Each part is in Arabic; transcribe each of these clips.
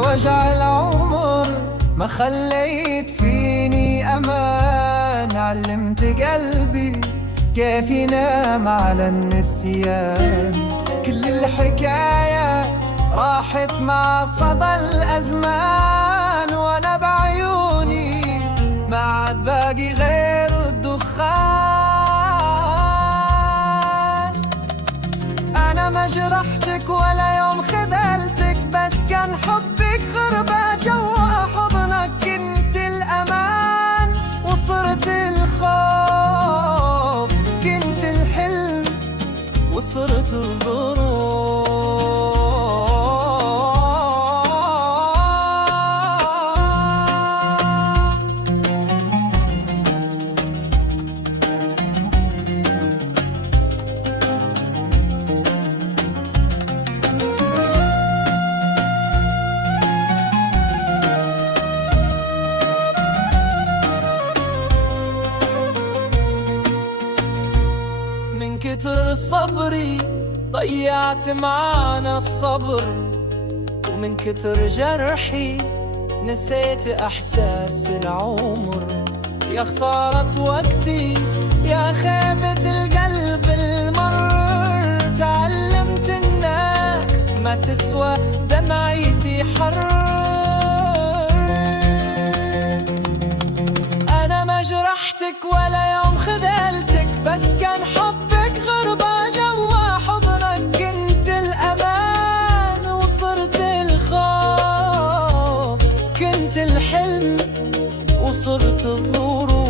وجع العمر ما خليت فيني أمان، علمت قلبي كيف ينام على النسيان. كل الحكايات راحت مع صدى الأزمان، وأنا بعيوني ما عاد باقي غير الدخان. أنا ما جرحتك ولا يوم خذلتك، بس كان حبك غربة جوا حضنك. كنت الأمان وصرت الخوف، كنت الحلم وصرت الظروف. من كتر صبري ضيعت معانا الصبر، ومن كتر جرحي نسيت إحساس العمر. يا خسارة وقتي يا خيبة القلب المر، تعلمت إنك ما تسوى دمعتي حر. أنا ما جرحتك ولا يوم خذلتك، بس كان حبك غربة جوا حضنك. كنت الأمان وصرت الخوف، كنت الحلم وصرت الظروف.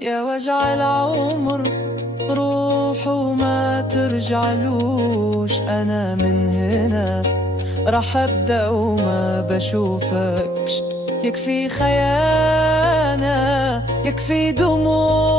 يا وجع العمر روح وما ترجعلوش، أنا من هنا رح أبدأ وما بشوفكش. يكفي خيانة يكفي دموع